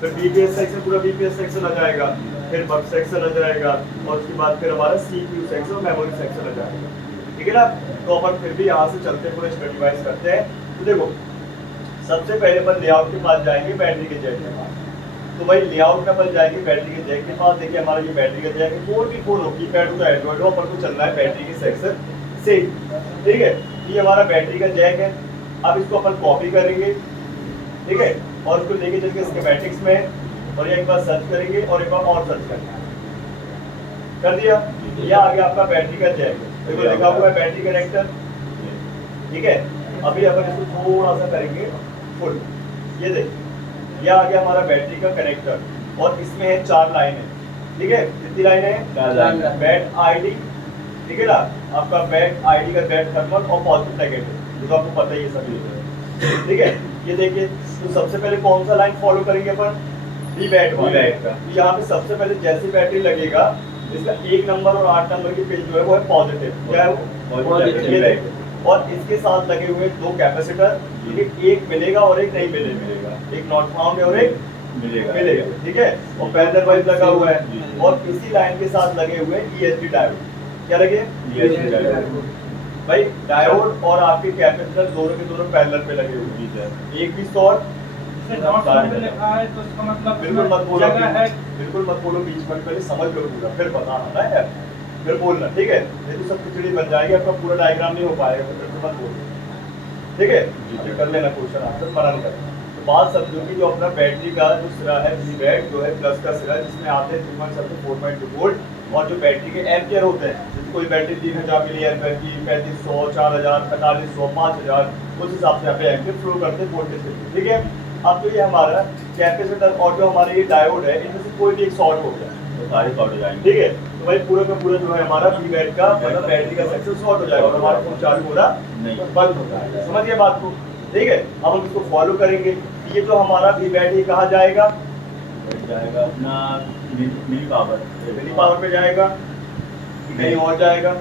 फिर BPS section, पूरा BPS section आ जाएगा, फिर बग सेक्शन आ जाएगा, और उसके बाद फिर हमारा सीपीयू सेक्शन और मेमोरी सेक्शन आ जाएगा। ठीक है ना। तो अपन फिर भी यहाँ से चलते पूरे स्टडी वाइज करते हैं। तो देखो सबसे पहले अपन लेआउट के पास जाएंगे, बैटरी के जैक के पास। तो भाई लेआउट में अपन जाएंगे बैटरी के जैक के पास। देखिए हमारा ये बैटरी का जैक है, कोई भी फोन हो, कीपैड हो तो एंड्रॉइड हो, अपन को चलना है बैटरी के सेक्शन से। ठीक है, ये हमारा बैटरी का जैक है। अब इसको अपन कॉपी करेंगे, ठीक है, और उसको लेके चल के स्कीमेटिक्स में, और एक बार सर्च करेंगे और एक बार और सर्च करेंगे। कर दिया, ये आ गया आपका बैटरी का जैक। देखो लिखा हुआ है बैटरी कनेक्टर। ठीक है, अभी अपन इसको थोड़ा सा करेंगे फुल। ये देखिए ये आ गया हमारा बैटरी का कनेक्टर, और इसमें है 4 लाइनें। ठीक है, कितनी लाइनें हैं? बैट आईडी, ठीक है ना, आपका बैट आईडी का बैट थर्मल और पॉजिटिव नेगेटिव, जो आपको पता ही है सभी। ठीक है, ये देखिए तो सबसे पहले कौन सा लाइन फॉलो करेंगे अपन? वी बैट वाला। तो यहाँ पे सबसे पहले जैसी बैटरी लगेगा, इसका 1 नंबर और 8 नंबर की पिन जो है वो है पॉजिटिव। क्या है वो? पॉजिटिव। और इसके साथ लगे हुए 2 कैपेसिटर, एक मिलेगा और एक नहीं मिलेगा, एक नॉट फाउंड है और एक मिलेगा। ठीक है, और पैरेलल वाइज लगा हुआ है। और इसी लाइन के साथ लगे हुए ईएसडी डायोड। क्या लगे? ESD diode. भाई डायोड और आपके कैपेसिटर दोनों के दोनों पैरेलल पे लगे हुए हैं। एक भी शॉर्ट लिखा है तो इसका मतलब बिल्कुल मत बोलो, जगह है। बिल्कुल मत बोलो बीच में, पहले समझ लो पूरा, फिर बताना ना यार, फिर बोलना। ठीक है, नहीं तो सब खिचड़ी बन जाएगी, आपका पूरा डायग्राम नहीं हो पाएगा, फिर तो मत बोलो। ठीक है, अभी कर लेना क्वेश्चन आंसर, मनन कर। तो बात समझो कि जो अपना बैटरी का जो सिरा है, वी-बैट जो है प्लस का सिरा, जिसमें आते हैं 3.4.2 वोल्ट, और जो बैटरी के एम्पियर होते हैं, जैसे कोई बैटरी 3000 मिली एम्पियर की, 3500, 4000, 4500, 5000, उस हिसाब से यहाँ पे एम्पियर फ्लो करते हैं वोल्टेज के। ठीक है, अब तो ये हमारा कैपेसिटर और जो हमारे ये डायोड है, इनमें से कोई भी एक शॉर्ट हो गया तो सारे शॉर्ट हो जाएंगे। ठीक है, तो भाई पूरा का पूरा जो है हमारा वी-बैट का मतलब बैटरी का सेक्शन शॉर्ट हो जाएगा और हमारा फोन चालू हो रहा नहीं, बंद हो जाएगा। समझ गए बात को? ठीक है, अब हम इसको फॉलो करेंगे। ये जो हमारा वी-बैट है कहाँ जाएगा? अपना मिली पावर पे जाएगा, कहीं और जाएगा?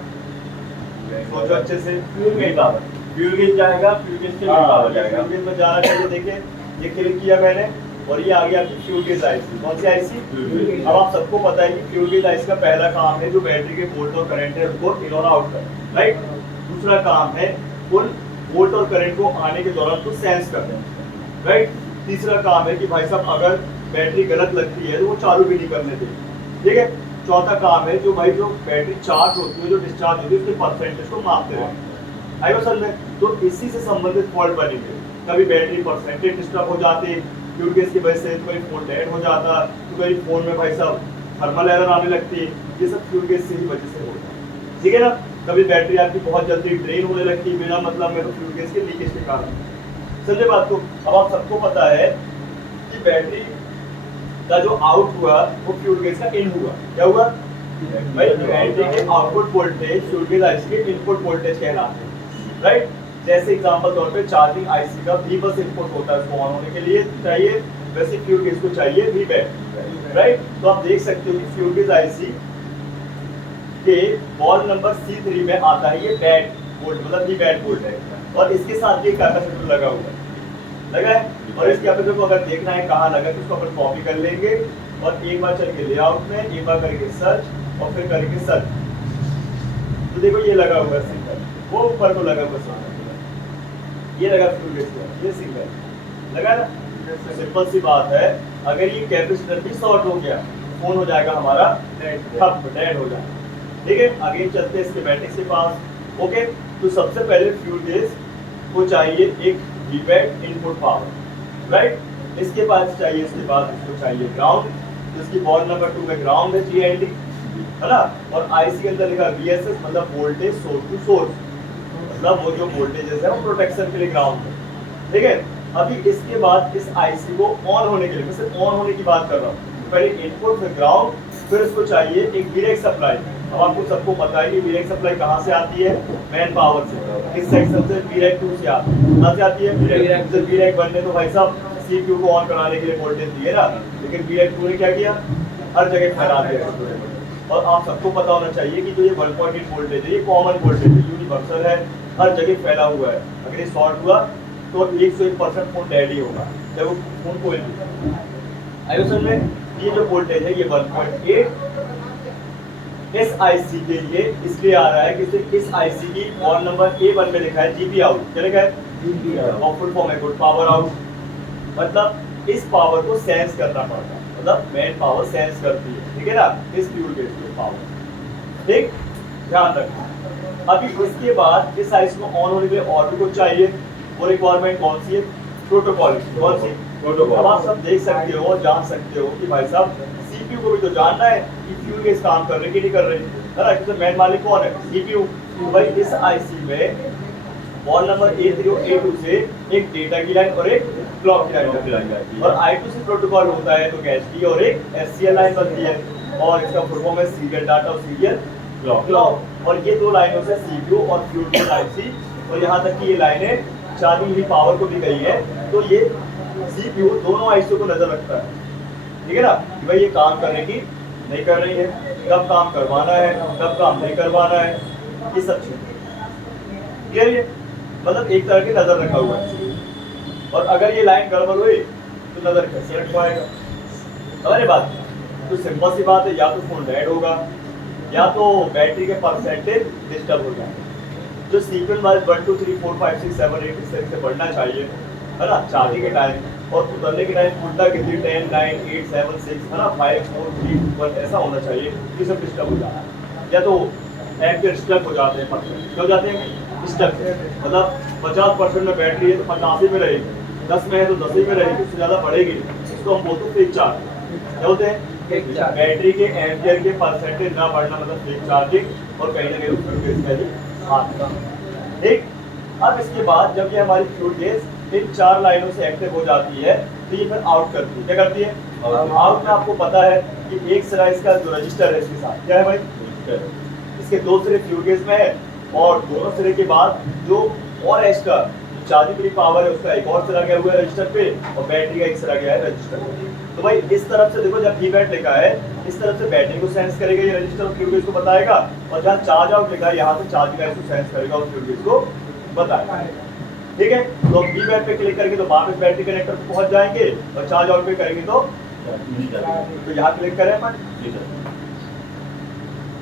सोचो अच्छे से। मिली पावर, फ्यूल गेज जाएगा, फ्यूल गेज से मिली पावर जाएगा। फ्यूल गेज में जाना चाहिए। देखिए ये क्लिक किया मैंने, और ये आ गया फ्यूल गेज आईसी। कौन सी आईसी? अब आप सबको पता है कि फ्यूल गेज आईसी का पहला काम है जो बैटरी के वोल्ट और करंट है उसको इन और आउट करना, राइट। दूसरा काम है फुल वोल्ट और करंट को आने के दौरान उसको सेंस करना, राइट। तीसरा काम है कि भाई साहब अगर बैटरी गलत लगती है तो वो चालू भी नहीं करने देगी। ठीक है, चौथा काम है जो भाई जो बैटरी चार्ज होती है, जो डिस्चार्ज होती है, उसके परसेंटेज को मापते हैं। आई समझ में? तो इसी से संबंधित फॉल्ट बनेंगे। कभी बैटरी परसेंटेज डिस्टर्ब हो जाती है फ्यूल गेज की वजह से, तो कभी फोन डेड हो जाता, तो कभी फोन में भाई साहब थर्मल एरर आने लगती है। ये सब फ्यूल गेज से ही वजह से होता है। ठीक है ना। कभी बैटरी आपकी बहुत जल्दी ड्रेन होने लगती है बिना मतलब में, तो फ्यूल गेज के लीकेज के कारण। समझे बात को? अब आप सबको पता है कि बैटरी का जो आउट हुआ वो फ्यूल गेज का इन हुआ। क्या हुआ भाई? बैटरी के output voltage fuel gauge IC के इनपुट वोल्टेज कहलाते हैं, राइट। जैसे एग्जांपल तौर पे चार्जिंग आईसी का V बस इनपुट होता है, उसको ऑन होने के लिए चाहिए, वैसे फ्यूल गेज को चाहिए V बैट, राइट। तो आप देख सकते हो कि फ्यूल गेज आईसी के बॉल नंबर C3 में आता है ये बैट वोल्ट, मतलब V बैट वोल्ट है, और इसके साथ ये कैपेसिटर लगा हुआ है, लगा है। और इस कैपेसिटर को अगर देखना है कहाँ लगा तो उसको अपन कॉपी कर लेंगे, और एक बार चल के लेआउट में, एक बार करेंगे सर्च, और फिर करेंगे सर्च। तो देखो ये लगा हुआ है सिंगल, वो ऊपर को लगा हुआ है, ये लगा फ्यूल गेज का, ये सिंगल लगा ना। सिंपल सी बात है, अगर ये कैपेसिटर भी शॉर्ट हो गया फोन हो जाएगा हमारा ठप, डेड हो जाएगा। ठीक है, आगे चलते हैं स्कीमेटिक्स के पास। ओके, तो सबसे पहले फ्यूल गेज को चाहिए एक वी-बैट इनपुट पावर, राइट। इसके बाद चाहिए, इसके बाद इसको चाहिए ग्राउंड, तो इसकी बॉल नंबर 2 में ग्राउंड है GND, है ना। और आईसी के अंदर लिखा VSS, मतलब वोल्टेज सोर्स टू सोर्स, मतलब वो जो वोल्टेजेस है वो प्रोटेक्शन के लिए ग्राउंड है। ठीक है, अभी इसके बाद इस आईसी को ऑन होने के लिए, मैं सिर्फ ऑन होने की बात कर रहा हूँ, तो पहले इनपुट फिर ग्राउंड, फिर इसको चाहिए एक डायरेक्ट सप्लाई। अब आपको सबको पता है कि डायरेक्ट सप्लाई कहाँ से आती है? मैन पावर से। इस सेक्शन से डायरेक्ट 2 से आती है। कहाँ से आती है? डायरेक्ट से। डायरेक्ट बनने तो भाई साहब CPU को ऑन कराने के लिए वोल्टेज दिए ना, लेकिन डायरेक्ट 2 ने क्या किया? हर जगह फैला दिया। और आप सबको पता होना चाहिए कि जो ये 1.8 वोल्टेज है ये कॉमन वोल्टेज है, यूनिवर्सल है, हर जगह फैला हुआ है। अगर ये शॉर्ट हुआ तो 101% फोन डेड ही होगा, चाहे वो फोन कोई भी। आई समझ में? ये जो वोल्टेज है ये 1.8 इस आईसी के लिए इसलिए आ रहा है कि इस आईसी की और नंबर A1 में लिखा है जीपी आउट, क्या लिखा है? और फुल फॉर्म है गुड पावर आउट, मतलब इस पावर को सेंस करना पड़ता है, मतलब मेन पावर सेंस करती है, ठीक है ना, इस फ्यूल गेज की पावर, ठीक, ध्यान रखना। अभी इसके बाद इस आईसी को ऑन होने के लिए और भी कुछ चाहिए, वो रिक्वायरमेंट कौन सी है? प्रोटोकॉल की। कौन सी? प्रोटोकॉल। अब आप सब देख सकते हो, जान सकते हो कि भाई साहब सीपीयू को भी तो जानना है कि फ्यूल गेज काम कर रही कि नहीं कर रही है ना, क्योंकि मेन मालिक कौन है? सीपीयू। तो भाई इस आईसी में बॉल नंबर A0 A2 से एक डेटा की लाइन और एक क्लॉक की लाइन, और I2C प्रोटोकॉल होता है तो कैच और एक SCL लाइन बनती है, और इसका फुल फॉर्म है सीरियल डाटा और सीरियल क्लॉक, और ये दो लाइनों से सीपीयू और फ्यूल गेज आईसी, और यहाँ तक कि ये लाइनें चार्जिंग हुई पावर को भी गई है, तो ये सीपीयू दोनों आईसी को नजर रखता है, ठीक है ना, कि भाई ये काम करने की नहीं कर रही है, कब काम करवाना है, कब काम नहीं करवाना है, ये सब चीज क्लियर है, मतलब एक तरह की नजर रखा हुआ है। और अगर ये लाइन गड़बड़ हुई तो नजर कैसे रख पाएगा? हमारी बात तो सिंपल सी बात है, या तो फोन डेड होगा या तो बैटरी के परसेंटेज डिस्टर्ब हो जाएंगे, जो सीक्वेंस वाइज 1 2 3 4 5 6 7 8 इस तरह से बढ़ना चाहिए, है ना, चार्जिंग के टाइम, और उतरने के टाइम उल्टा कितनी 10 9 8 7 6 है ना 5 4 3 2 1 ऐसा होना चाहिए, ये सब डिस्टर्ब हो जाना है, या तो एम्पियर स्टक हो जाते हैं, क्या हो जाते हैं? स्टक, मतलब 50% में बैटरी है तो 85 में रहेगी, 10 में है तो 10 में रहेगी, उससे ज़्यादा बढ़ेगी, इसको हम बोलते हैं फेक चार्ज, क्या बोलते हैं? बैटरी के एम्पियर के परसेंटेज ना बढ़ना मतलब फेक चार्जिंग, और कहीं ना कहीं इसका ही हाथ, ठीक। अब इसके बाद जब ये हमारी फ्यूल गेज इन 4 लाइनों से एक्टिव हो जाती है तो ये फिर आउट करती है, क्या करती है? आउट में आपको पता है कि एक सिरा इसका जो रजिस्टर है इसके साथ क्या है भाई? इसके 2 सिरे फ्यूल गेज में है, और दोनों सिरे के बाद जो और एक्स्ट्रा चार्जिंग की पावर है उसका एक और सिरा गया हुआ है रजिस्टर पे, और बैटरी का एक सिरा गया है रजिस्टर पे। तो भाई इस तरफ से देखो, जब V-बैट लिखा है इस तरफ से बैटरी को सेंस करेगा ये रजिस्टर, फ्यूल गेज को बताएगा, और जहाँ चार्ज आउट लिखा है यहाँ से चार्ज का इसको सेंस करेगा और फ्यूल गेज को बताएगा, ठीक है। तो V-बैट पे क्लिक करेंगे तो वापस बैटरी कनेक्टर पे पहुंच जाएंगे, और चार्ज आउट पे करेंगे तो यहाँ क्लिक करें अपन,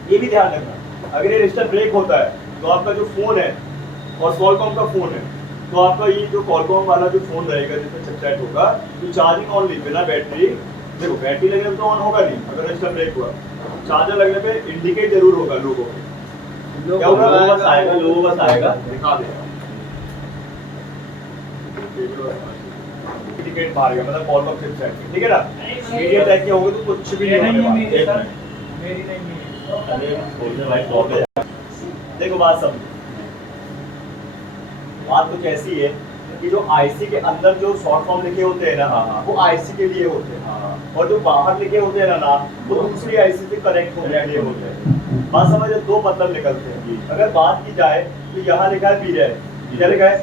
ये भी ध्यान रखना, अगर ये रजिस्टर ब्रेक होता है तो आपका जो फोन है और कॉलकॉम का फोन है, तो आपका ये जो कॉलकॉम वाला जो फोन रहेगा जिसमें चिपसेट होगा तो चार्जिंग ऑन नहीं, बिना बैटरी, देखो बैटरी लगने तो ऑन होगा नहीं, अगर रजिस्टर ब्रेक हुआ चार्जर लगने पे इंडिकेट जरूर होगा, लोगों क्या होगा? लोगो बस आएगा, लोगो बस आएगा, दिखा देगा इंडिकेट मारेगा, मतलब कॉलकॉम चिपसेट, ठीक है ना। मीडिया टैग के होंगे तो कुछ भी नहीं होने वाला, मेरी नहीं है। देखो बात समझो, बात कुछ ऐसी है कि जो आईसी के अंदर जो शॉर्ट फॉर्म लिखे होते हैं ना, वो आईसी के लिए होते हैं, और जो बाहर लिखे होते हैं ना नाम, वो दूसरी आईसी से कनेक्ट होने के लिए होते हैं। बात समझे, 2 मतलब निकलते हैं। अगर बात की जाए तो यहाँ लिखा है V-रैक, क्या लिखा है?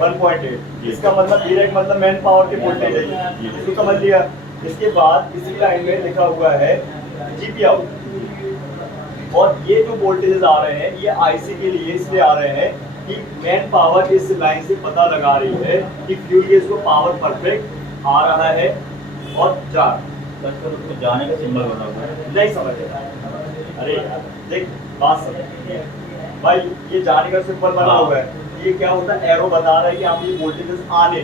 1.8, इसका मतलब V-रैक मतलब मैन पावर के वोल्टेज है, इसको समझ लिया। इसके बाद इसी लाइन में लिखा हुआ है जीपी आउट, और ये जो वोल्टेजेस आ रहे हैं ये आईसी के लिए इसलिए आ रहे हैं कि मेन पावर इस लाइन से पता लगा रही है कि फ्यूल गेज को पावर परफेक्ट आ रहा है और जा रहा है, उसको जाने का सिंबल बना हुआ है, नहीं समझ रहा? अरे यार देख बात समझ भाई, ये जाने का सिंबल बना हुआ है, ये क्या होता है? एरो बता रहा है कि आप ये वोल्टेजेस आने,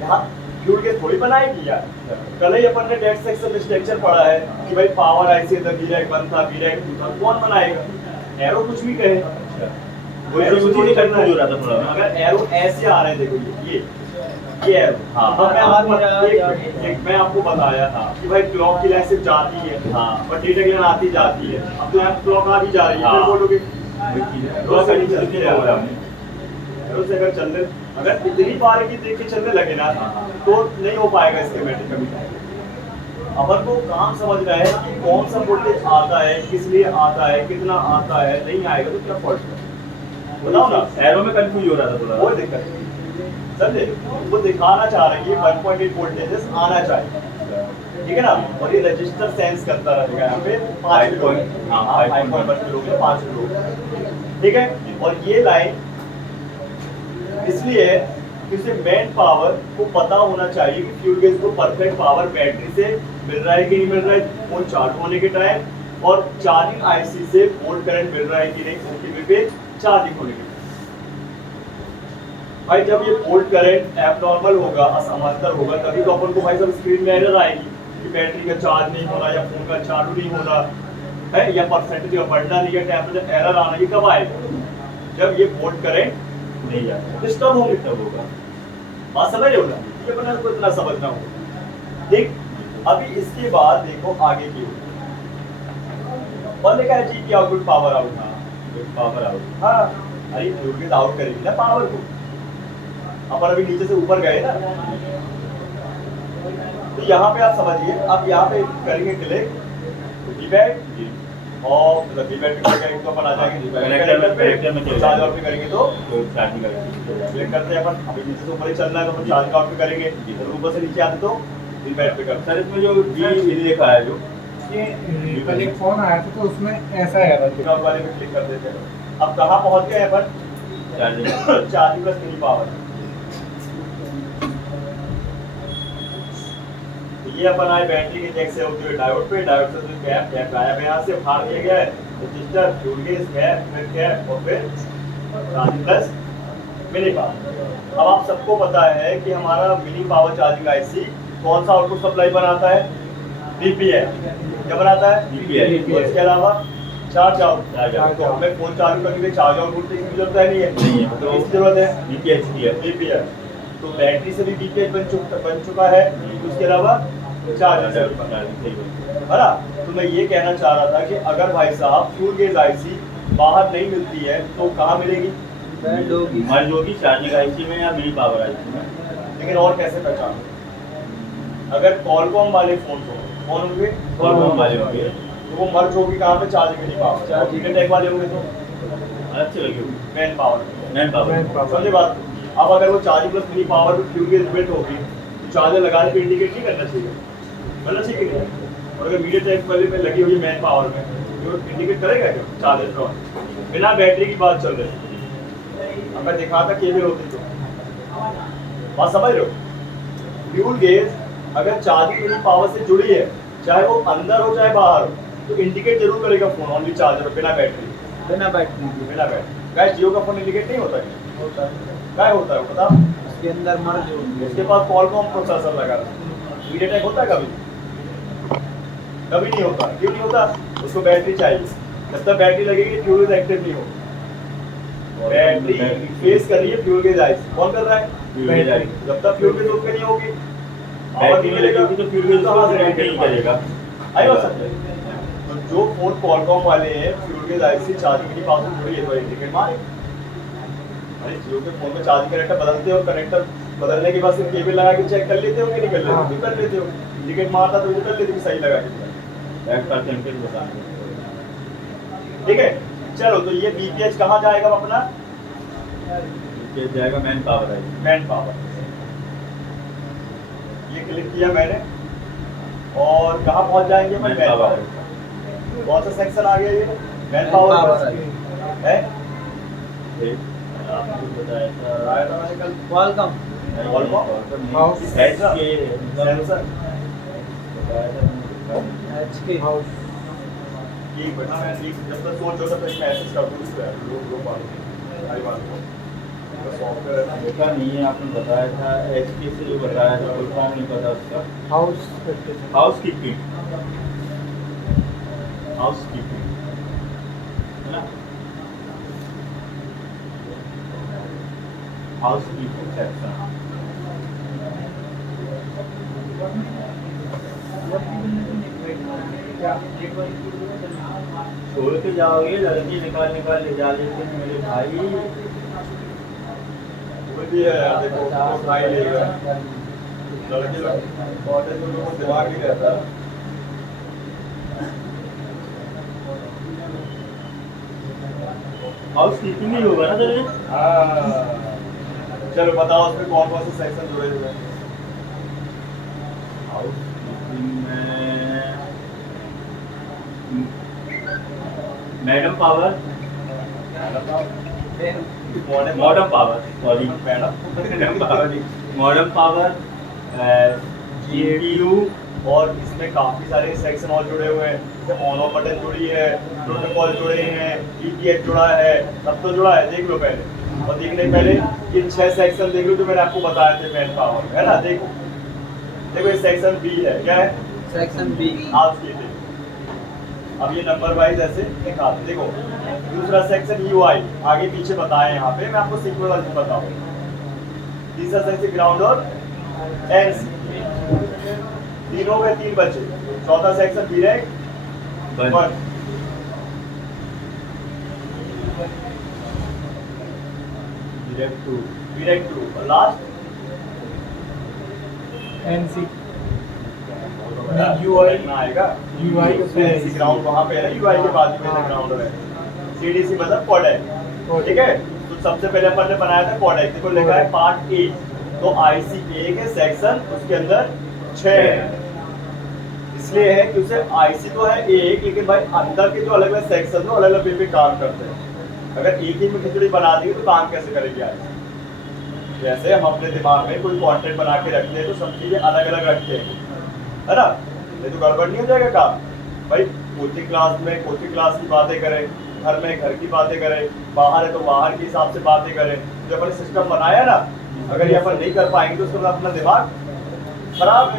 यहाँ फ्यूल गेज थोड़ी बनाएगी यार, कल ही अपन ने डेट सेक्शन में स्ट्रक्चर पढ़ा है कि भाई पावर आईसी इधर V-रैक 1 था, V-रैक 2 था, कौन बनाएगा? एरो कुछ भी कहे, एरो कुछ नहीं करना हो रहा था थोड़ा, अगर एरो ऐसे आ रहे हैं, देखो ये एरो, मैं आपको बताया था कि भाई क्लॉक की लाइन सिर्फ जाती है, और डेटा की लाइन आती जाती है, अब तो यहाँ क्लॉक आ भी जा रही है, फिर बोलोगे रोज से नहीं चलती है, रोज से अगर चल रहे, अगर इतनी बार की देख के चलने लगे ना तो नहीं हो पाएगा स्कीमेटिक कभी। अपन को काम समझना है कि कौन सा वोल्टेज आता है, किस लिए आता है, कितना आता है, नहीं आएगा तो क्या फॉल्ट है बताओ ना। एरो में कंफ्यूज हो रहा था थोड़ा, वो दिक्कत है, समझे? वो दिखाना चाह रहे हैं कि 1.8 वोल्टेजेस आना चाहिए, ठीक है ना, और ये रजिस्टर सेंस करता रहेगा यहाँ पे 5 किलो, 5.1 किलो में 5 किलो, ठीक है। और ये लाइन इसलिए इसे मेन पावर को पता होना चाहिए कि फ्यूल गेज को परफेक्ट पावर बैटरी से मिल रहा है कि नहीं मिल रहा है फोन चार्ज होने के टाइम, और चार्जिंग आईसी से वोल्ट करंट मिल रहा है कि नहीं ओटीपी पे चार्जिंग होने के टाइम। भाई जब ये वोल्ट करंट एबनॉर्मल होगा, असमांतर होगा, तभी तो अपन को भाई सब स्क्रीन में एरर आएगी कि बैटरी का चार्ज नहीं होना या फोन का चालू नहीं होना है या परसेंटेज का बढ़ना नहीं है। टेम्परेचर एरर आना, ये कब आएगा? जब ये वोल्ट करंट नहीं जाता डिस्टर्ब होंगे तब होगा। बात समझ रहे हो ना? ये अपना को इतना समझना होगा। ठीक, अभी इसके बाद देखो आगे की और लिखा है जी की output power out. Power out, हाँ अरे फ्यूल गेज आउट करेगी ना पावर को, अपन अभी नीचे से ऊपर गए ना, तो यहाँ पे आप समझिए, अब यहाँ पे करेंगे क्लिक डी-पैड जी और मतलब डी-पैड पे करेंगे तो अपन आ जाएंगे कनेक्टर में चले चार्ज आउट पे करेंगे तो तो चार्जिंग करेंगे। क्लिक करते हैं अपन, अभी नीचे से ऊपर ही चलना है तो अपन चार्ज आउट पे करेंगे, और ऊपर से नीचे आते तो डी-पैड पे करते सर इसमें जो बी लिखा है जो ये कल एक फोन आया था तो उसमें ऐसा है हैं, टिकआउट वाले पे क्लिक कर देते हैं। अब कहाँ पहुँच गए हैं अपन? Charging charging plus mini power. ये अपन आए बैटरी के जैक से होते हुए डायोड पे, डायोड से तो गैप गायब है, यहाँ से फाड़ दिया गया है रजिस्टर, फ्यूल गेज, गैप, फिर गैप और फिर चार्जिंग प्लस मिनी पावर। अब आप सबको पता है कि हमारा मिनी पावर चार्जिंग आईसी कौन सा आउटपुट सप्लाई बनाता है? डीपीआई। क्या बनाता है? DPI। और इसके अलावा चार्ज आउट। Charge out. तो हमें फोन चालू करने के लिए चार्ज आउट वोल्टेज की जरूरत है नहीं है? नहीं है। तो इसकी जरूरत है डीपीएच है। डीपीआई। तो बैटरी से भी डीपीआई बन चुका है, उसके अलावा चार्ज से भी है ना। तो मैं ये कहना चाह रहा था कि अगर भाई साहब फ्यूल गेज आईसी बाहर नहीं मिलती है तो कहाँ मिलेगी? मर्ज होगी चार्जिंग आईसी में या मिनी पावर आईसी में। लेकिन और कैसे पहचान? अगर कॉलकॉम वाले फोन कौन होंगे? Qualcomm वाले होंगे। तो वो मर्ज होगी कहाँ पे? Charging mini power. Charging. Tech वाले होंगे तो अच्छी लगी होगी मैन पावर। नैन पावर। समझे बात? अब अगर वो चार्जिंग प्लस मिनी पावर पे फ्यूल गेज बिल्ट होगी तो चार्जर लगाने पे इंडिकेट नहीं करना चाहिए, करना चाहिए कि नहीं? और अगर मीडिया टेक वाले में लगी हुई है मैन पावर में तो इंडिकेट करेगा क्या चार्जर पे ऑन? बिना बैटरी की बात चल रही, अगर दिखाता केबल होती तो बात समझ रहे हो? फ्यूल गेज अगर चार्जिंग मिनी पावर से जुड़ी है, चाहे वो अंदर हो चाहे बाहर हो, तो इंडिकेट जरूर करेगा फोन ओनली चार्जर बिना बैटरी। बिना बैटरी बिना बैटरी गाइस जियो का फोन इंडिकेट नहीं होता है। होता है, क्या होता है पता? उसके अंदर मर्ज होती है। उसके पास कॉलकॉम प्रोसेसर लगा है। मीडिया टेक होता है कभी? कभी नहीं होता। क्यों नहीं होता? उसको बैटरी चाहिए। जब तक बैटरी लगेगी फ्यूल गेज एक्टिव नहीं होगा। बैटरी फेस कर रही है फ्यूल गेज आईसी, कौन कर रहा है? Fuel gauge IC. जब तक फ्यूल गेज ओपन नहीं होगी बैटरी में लगेगी तो फ्यूल गेज कहाँ से को नहीं करेगा। आई बात समझे? तो जो फोन कॉलकॉम वाले हैं फ्यूल गेज आईसी चार्जिंग की पास थोड़ी है तो इंडिकेट मारे। अरे जियो के फोन में चार्जिंग कनेक्टर बदलते हो, कनेक्टर बदलने के बाद सिर्फ केबल लगा के चेक कर लेते हो कि नहीं कर लेते? हाँ। तो कर लेते हो। इंडिकेट मारता तो कर लेते कि सही लगा के। बैक परसेंटेज बता। ठीक है, चलो तो ये बीपीएच कहाँ जाएगा अपना? ये जाएगा man power IC. Man power. ये क्लिक किया मैंने और कहाँ पहुँच जाएंगे? Man man power power. कौन सा सेक्शन आ गया ये? मैन पावर है। एक आपको बताया आया था था मैंने कल Qualcomm Qualcomm House। एच के सैमसंग बताया था मैंने। HP house. एक बैठा मैं एक जब तक सोच होता था मैसेज कर दूँ उस पे लोग बात सारी बात को सॉफ्टवेयर देखा नहीं है, आपने बताया था एचपी से जो बताया था कोई फॉर्म नहीं पता उसका। हाउस हाउस कीपिंग है ना, हाउस कीपिंग सेक्शन। छोड़ के जाओगे लड़की निकाल निकाल ले जा लेते हैं मेरे भाई। वो भी है यार, देखो वो भाई ले गया लड़के लोग कॉलेज में लोगों को दिमाग नहीं रहता। हाउस कीपिंग ही होगा ना सर ये? हाँ चलो बताओ उसमें कौन कौन से सेक्शन जुड़े हुए हैं? हाउस कीपिंग में madam power, modern power, sorry madam modern power, GPU और इसमें काफी सारे सेक्शन और जुड़े हुए हैं, जैसे ऑन ऑफ बटन जुड़ी है, प्रोटोकॉल जुड़े हैं, EPH जुड़ा है, सब तो जुड़ा है, देख लो पहले। और देखने पहले ये 6 सेक्शन देख लो जो मैंने आपको बताए थे मैन पावर में, है ना। देखो देखो ये सेक्शन B है, क्या है सेक्शन बी। आप ये देखो, अब ये नंबर वाइज ऐसे निकालते देखो। दूसरा सेक्शन UI, आगे पीछे बताए यहाँ पे, मैं आपको सीक्वेंस में बताऊँ। तीसरा सेक्शन ग्राउंड और NC, तीनों में 3 बचे। चौथा सेक्शन डायरेक्ट 1, डायरेक्ट 2 और लास्ट NC UI ना आएगा। UI उसमें NC ग्राउंड वहाँ पे है ना, UI के बाद में ग्राउंड है। CDC मतलब कोडेक, ठीक है। तो सबसे पहले अपन ने बनाया था कोडेक, देखो लिखा है पार्ट A, तो IC एक है सेक्शन, उसके अंदर 6 है, इसलिए है कि उसे IC तो है एक, लेकिन भाई अंदर के जो अलग अलग सेक्शन है अलग अलग वे पे काम करते हैं। अगर एक ही में खिचड़ी बना देंगे तो काम कैसे करेगी IC? जैसे हम अपने दिमाग में कोई कंटेंट बना के रखते हैं तो सब चीजें अलग अलग रखते हैं, है ना, नहीं तो गड़बड़ नहीं हो जाएगा काम। भाई कोचिंग क्लास में कोचिंग क्लास की बातें करें, घर में घर की बातें करें, बाहर है तो बाहर के हिसाब से बातें करें। जो अपन सिस्टम बनाया ना, अगर ये अपन नहीं कर पाएंगे तो उसमें अपना दिमाग खराब है।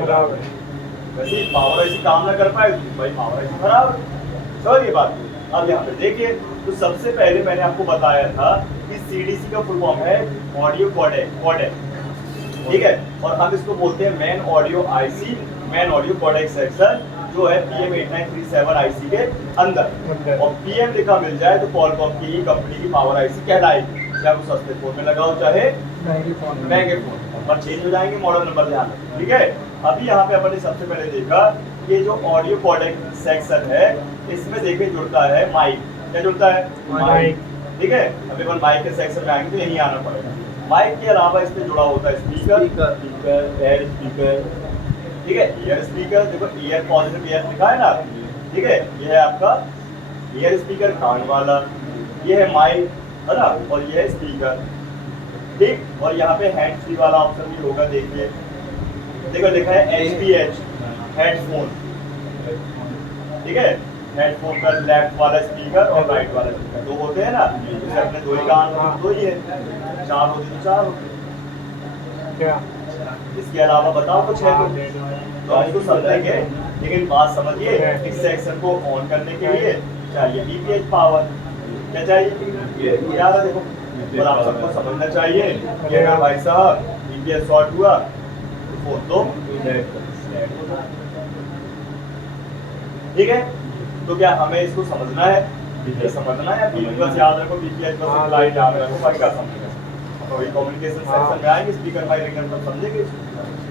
वैसे ही पावर ऐसी काम ना कर पाए तो भाई पावर ऐसी खराब है। चलो ये बात। अब यहाँ पे देखिए, तो सबसे पहले मैंने आपको बताया था कि CDC का फुल फॉर्म है ऑडियो कोडेक, ठीक है। और हम इसको बोलते हैं main audio IC, main audio codec section, जो है PM8937 IC के अंदर। और PM लिखा मिल जाए तो Qualcomm की ही कंपनी की पावर IC कहलाएगी, चाहे वो सस्ते फोन में लगाओ चाहे महंगे फोन पर, चेंज हो जाएंगे मॉडल नंबर ध्यान रखना, ठीक है। अभी यहाँ पे अपन ने सबसे पहले देखा ये जो ऑडियो कोडेक सेक्शन है, इसमें देखिए जुड़ता है माइक। क्या जुड़ता है? माइक, ठीक है। अभी अपन माइक के सेक्शन में आएंगे तो यहीं आना पड़ेगा। माइक के अलावा इसमें जुड़ा होता है स्पीकर, एयर स्पीकर, ठीक है। ईयर स्पीकर, देखो ईयर पॉजिटिव ईयर लिखा है ना, ठीक है। ये है आपका ईयर स्पीकर कान वाला, ये है माइक, है ना, और ये है स्पीकर, ठीक। और यहाँ पे हैंड फ्री वाला ऑप्शन भी होगा, देखिए देखो लिखा है HPH हेडफोन, ठीक है। हेडफोन का लेफ्ट वाला स्पीकर और राइट वाला स्पीकर दो होते हैं ना, जैसे अपने दो ही कान होते दो ही है, चार होते तो चार होते। क्या इसके अलावा बताओ कुछ है तो हम इसको समझेंगे, लेकिन बात समझिए, इस सेक्शन को ऑन करने के लिए चाहिए EPH पावर। क्या चाहिए? याद है देखो, और आप सबको समझना चाहिए कि अगर भाई साहब EPH शॉर्ट हुआ तो फोन तो ठीक है। तो क्या हमें इसको समझना है? ये समझना है, बीपी बस याद रखो, BPH बस लाइन याद रखो, बाकी का समझना। तो ये कम्युनिकेशन सेक्शन में आएंगे, स्पीकर फाइल रिंगर पर समझेंगे।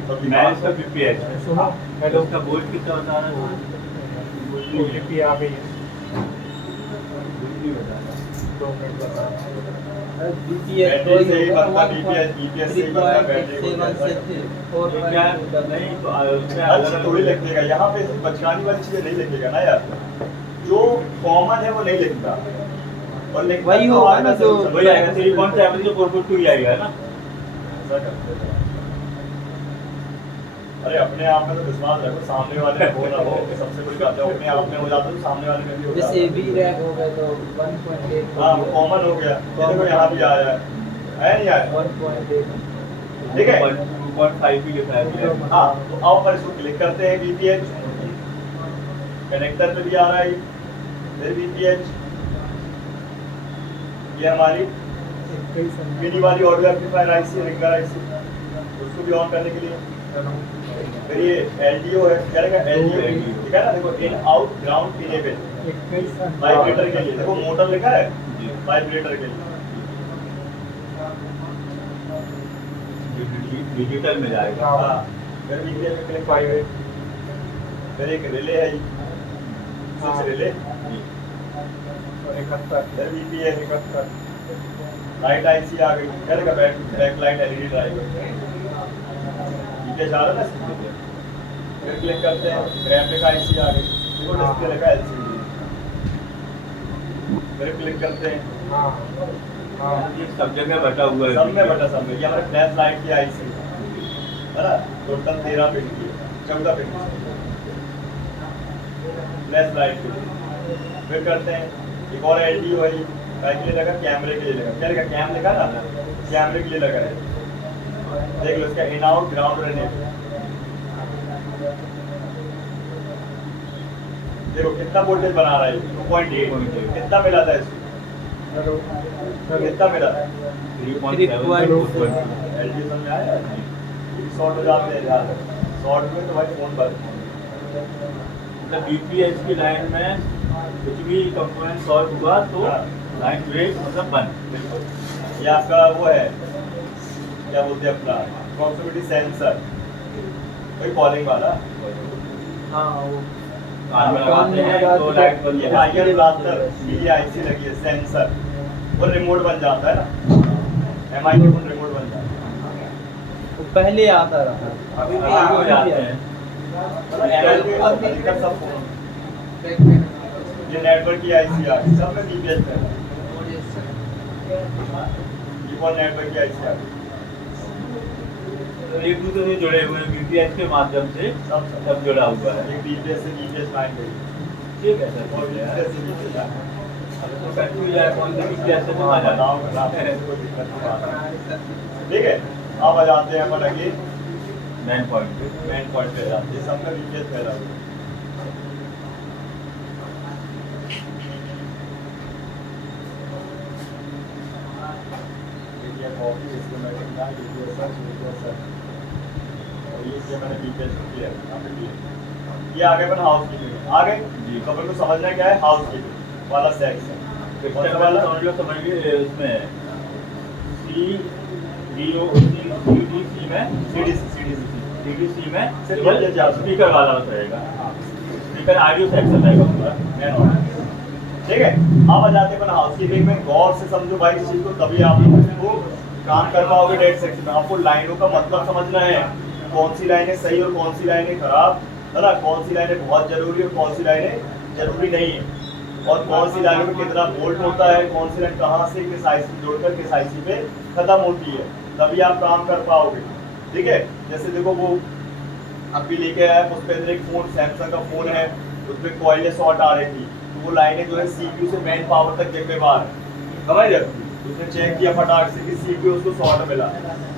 तो मैं इसका BPH सुनो, हेलो, उसका वोल्ट कितना बता रहा है? लिपि आ गई है, 2 मिनट बता। बैटरी से ही बनता BPH से ही बनता बैटरी को। क्या नहीं तो अच्छा थोड़ी लिखेगा यहाँ पे, सिर्फ बचकानी वाली चीजें नहीं लिखेगा ना यार, जो कॉमन है वो नहीं लिखता। और लिखता वही तो होगा आएगा ना जो- जरूर। वही आएगा 3.7 जो 4.2 ही आएगा ना। ऐसा करते हैं। अरे अपने आप में तो विश्वास रखो, सामने वाले में हो ना हो, सबसे बड़ी बात है, अपने आप में हो जाता है तो सामने वाले में भी हो जैसे जाता भी है। रैक हो गए तो 1.8 हाँ वो कॉमन हो गया, ये देखो यहाँ भी आया है नहीं आया? 1.8 ठीक है। 2.5 भी लिखा है। हाँ तो आओ पर इसको क्लिक करते हैं, BPH कनेक्टर पे भी आ रहा है, फिर BPH, ये हमारी मिनी वाली audio amplifier IC ringer IC, उसको भी ऑन करने के लिए। फिर ये LDO है, क्या रहेगा LDO, ठीक है ना। देखो in out ground enable vibrator के लिए, देखो मोटर लिखा है वाइब्रेटर के लिए। डिजिटल में जाएगा। हाँ फिर BPH में क्लिक, फिर एक रिले है, स्विच रिले, फिर BPH, लाइट IC आ गई, क्या रहेगा back light LED driver, BPH आ रहा है ना इसमें। फिर क्लिक करते हैं, ग्राफिक IC आ गई, देखो डिस्प्ले लिखा है LCD, फिर क्लिक करते हैं, हाँ। ये सब जगह बटा हुआ है। सब में बटा, सब में। ये हमारे फ्लैश लाइट की आईसी है ना, टोटल 13 पिन की है, 14 पिन की फ्लैश लाइट की। फिर करते हैं एक और एलडी वही के लिए लगा, कैमरे के लिए लगा। क्या लगा? कैम लिखा ना, कैमरे के लिए लगा है। देख लो इसका इन आउट ग्राउंड रहने पे। देखो कितना वोल्टेज बना रहा है, 2.8। कितना मिला था इसको? हेलो कितना मिला था? 3.7 एलडी समझ आया? शॉर्ट हो जाते हैं यार, शॉर्ट में तो भाई फोन बंद। मतलब बीपीएच की लाइन में कुछ भी कंपोनेंट शॉर्ट हुआ तो हाँ। लाइन ब्रेक मतलब बंद। बिल्कुल। ये आपका वो है, क्या बोलते हैं अपना प्रॉक्सिमिटी सेंसर, वही कॉलिंग वाला। हाँ वो कान में लगाते हैं तो लाइट बंद ये हो जाती है। आईआर ब्लास्टर की आईसी लगी है, सेंसर। वो रिमोट बन जाता है ना, एमआई के फोन रिमोट बन जाता है। वो पहले आता रहा, अभी भी आगे हो अभी जाते भी हैं। मतलब एमआई के अधिकतर सब फोन, ये नेटवर्क की आईसी आ गई, सब में बीपीएच है। ये कौन नेटवर्क की आईसी आ गई? तो एक दूसरे से जुड़े हुए बीपीएच के माध्यम से सब सब जुड़ा हुआ है। एक बीपीएच से बीपीएच लाइन गई, ठीक है सर, और ठीक है। बीपीएच से बीपीएच लाइन। अब तो कंफ्यूज है कौन से बीपीएच से कहाँ जाना है। कोई दिक्कत नहीं है। ठीक है, अब आ जाते हैं अपन आगे मेन पॉइंट पे। मेन पॉइंट पे जाते हैं। सब में बीपीएच फैला हुआ है। ये कॉपी सिस्टमैटिक ना, ये सर और ये मैंने बीपीएच किया है, यहाँ पे किया। ये आगे अपन हाउस कीपिंग आ गए जी। तो अपन को समझना क्या है, हाउस कीपिंग वाला सेक्शन। कौन सा वाला? समझ लीजिए इसमें CDC में CDC में सिर्फ केवल ये जाओ। स्पीकर वाला रहेगा। स्पीकर ऑडियो सेक्शन रहेगा पूरा। Main order. ठीक है, अब आ जाते हैं अपन हाउसकीपिंग में। गौर से समझो भाई इस चीज को, तभी आप लोग इसको काम कर पाओगे डेट सेक्शन में। आपको लाइनों का मतलब समझना है, कौन सी लाइनें सही और कौन सी लाइनें खराब, है ना, कौन सी लाइनें बहुत जरूरी और कौन सी लाइनें जरूरी नहीं है, और कौन सी लाइनों में कितना वोल्ट होता है, कौन सी लाइन कहाँ से किस आईसी जोड़कर किस आईसी पे खत्म होती है, तभी आप काम कर पाओगे। ठीक है, जैसे देखो वो अभी लेके आया पुष्पेंद्र एक फोन, सैमसंग का फोन है, उसमें कॉइलें शॉर्ट आ रही थी, तो वो लाइनें जो है सीपीयू से मेन पावर तक जिम्मेवार है। समझ रहे हो? उसने चेक किया फटाक से कि सीपीयू उसको शॉर्ट मिला।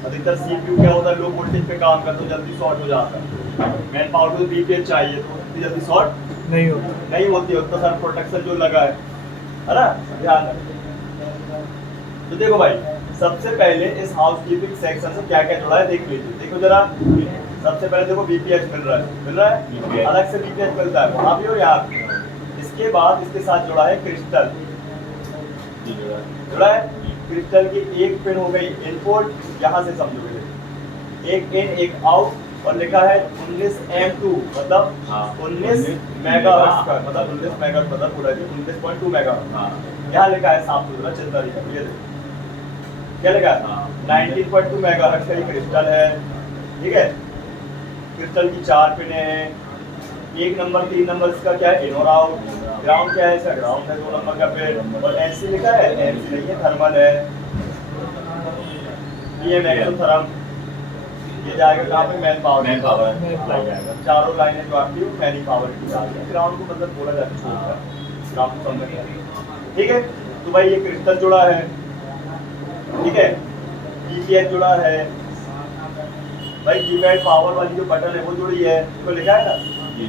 अधिकतर सीपीयू क्या होता है, लो वोल्टेज पे काम करता है, जल्दी शॉर्ट हो जाता है। मेन पावर को बीपीएच चाहिए, तो इतनी जल्दी शॉर्ट नहीं होता। नहीं होती है, उसका सारा प्रोटेक्शन जो लगा है ना, ध्यान रखो। तो देखो भाई, सबसे पहले इस हाउसकीपिंग सेक्शन से क्या क्या जुड़ा है देख लीजिए। देखो जरा, सबसे पहले देखो बीपीएच मिल रहा है, BPH। अलग से बीपीएच मिलता है वहाँ भी और यहाँ भी। इसके बाद इसके साथ जुड़ा है क्रिस्टल, जुड़ा है क्रिस्टल की एक पिन हो गई इनपुट, यहाँ से समझोगे, एक इन एक आउट, और लिखा है 19M2 मतलब हाँ, 19 मेगाहर्ट्ज का, मतलब 19 मेगाहर्ट्ज मतलब पूरा 19.2 मेगाहर्ट्ज। हाँ। यहाँ लिखा है साफ सुथरा, चिंता नहीं करनी। ये देखो क्या लिखा है, हाँ। 19.2 मेगाहर्ट्ज का ये क्रिस्टल है। ठीक है, क्रिस्टल की 4 पिने हैं, 1 नंबर 3 नंबर इसका क्या है, इन और आउट। ग्राउंड क्या है, इसका ग्राउंड है 2 नंबर का पिन, और एनसी लिखा है, एनसी नहीं है, थर्मल है। ये मैक्सोथर्म, ये जाएगा कहाँ पे, मैन पावर लग जाएगा। चारों लाइनें जो आपकी वो मैनी पावर की जाती है। ग्राउंड को मतलब बोला जाता है छोड़कर, ग्राउंड को समझ में। ठीक है, तो भाई ये क्रिस्टल जुड़ा है। ठीक है, बीपीएच जुड़ा है भाई, कीपैड पावर वाली जो बटन है वो जुड़ी है, इसको लिखा है ना, जी।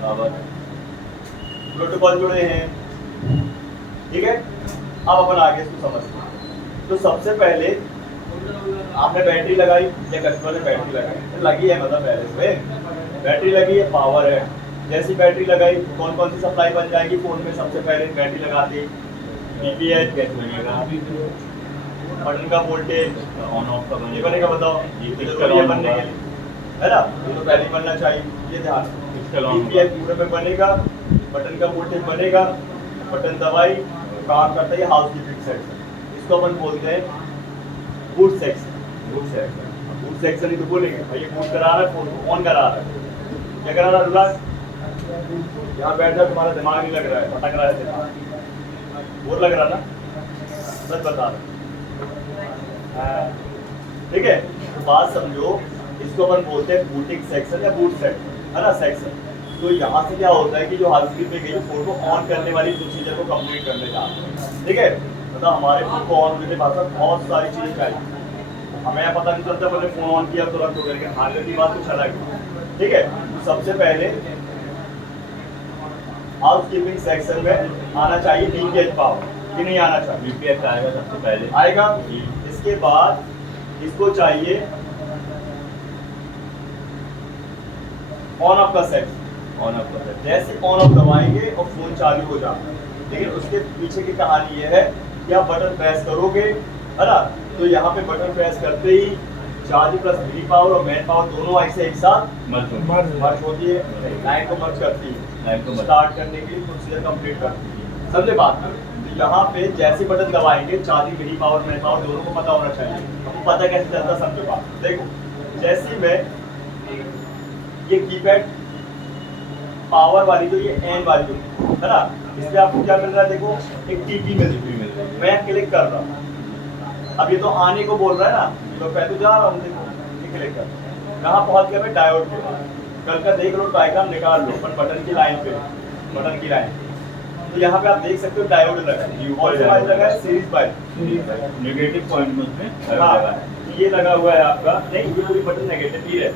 पावर। प्रोटोकॉल जुड़े हैं। ठीक है, अब अपन आगे इसको समझते हैं। तो सबसे पहले आपने बैटरी लगाई या कस्टमर ने बैटरी लगाई, लगी है मतलब पहले से बैटरी लगी है, पावर है। जैसी बैटरी लगाई कौन कौन सी सप्लाई बन जाएगी फोन में, सबसे पहले बैटरी लगाती बीपीएच कैसे बनेगा? बटन का वोल्टेज ऑन ऑफ का ये बनेगा, बताओ जी, ये क्रिस्टल जरूरी है ऑन बनने होगा। के लिए, है ना, ये तो पहले ही बनना चाहिए। ये ध्यान, क्रिस्टल ऑन बीपीएच पूरे में बनेगा, बटन का वोल्टेज बनेगा, बटन दबाई काम करता है हाउसकीपिंग सेक्शन। इसको अपन बोलते हैं boot section. Boot section, boot section ही तो बोलेंगे भाई, ये बूट करा रहा है फोन को, ऑन करा रहा है, क्या करा रहा है रुलास? यहाँ बैठ जाओ, तुम्हारा दिमाग नहीं लग रहा है, भटक रहा है दिमाग, बोर लग रहा ना, बस बता रहा हूँ। ठीक है, तो बात समझो, इसको अपन बोलते हैं बूटिंग सेक्शन या बूट सेट, है ना, सेक्शन। तो यहाँ से क्या होता है कि जो हार्ड डिस्क पे गई फोन को ऑन करने वाली प्रोसीजर को कंप्लीट करने जाते हैं। ठीक है, मतलब हमारे फोन को ऑन करने के बाद बहुत सारी चीजें चाहिए, हमें यहाँ पता नहीं चलता पहले फोन ऑन किया तुरंत हो गया, लेकिन हार्डवेयर की बात कुछ अलग है। ठीक है, तो सबसे पहले हाउसकीपिंग सेक्शन में आना चाहिए लीकेज पावर, कि नहीं आना चाहिए? यूपीएस आएगा सबसे पहले, आएगा। इसके बाद इसको चाहिए ऑन ऑफ का सेक्शन, ऑन ऑफ कर सकते जैसे ऑन ऑफ दबाएंगे और फोन चालू हो जाता है। लेकिन उसके पीछे की कहानी ये है कि आप बटन प्रेस करोगे, है ना, तो यहाँ पे बटन प्रेस करते ही चार्ज प्लस मिनी पावर और मेन पावर दोनों ऐसे एक साथ मर्ज होती है, लाइन को मर्ज करती है, लाइन को स्टार्ट करने के लिए प्रोसीजर कंप्लीट करती है। समझे बात? तो यहाँ पे जैसे बटन दबाएंगे charging mini power main power दोनों को पता होना चाहिए। आपको पता कैसे चलता, समझो बात। देखो, जैसे मैं ये कीपैड पावर वाली जो ये एन वाली जो है ना, इसमें आपको क्या मिल रहा है? देखो, एक टीपी मिल रही है, मैं क्लिक कर रहा हूँ। अब ये तो आने को बोल रहा है ना, तो मैं तो जा रहा हूँ, देखो ये क्लिक कर, कहाँ पहुँच गया मैं? डायोड के पास। कल का देख लो, डायग्राम निकाल लो अपन बटन की लाइन पे, बटन की लाइन। तो यहाँ पे आप देख सकते हो डायोड लगा है, कौन सा वाइज लगा है? Series wise. नेगेटिव पॉइंट में उसमें हाँ, ये लगा हुआ है आपका, नहीं ये पूरी बटन नेगेटिव ही है।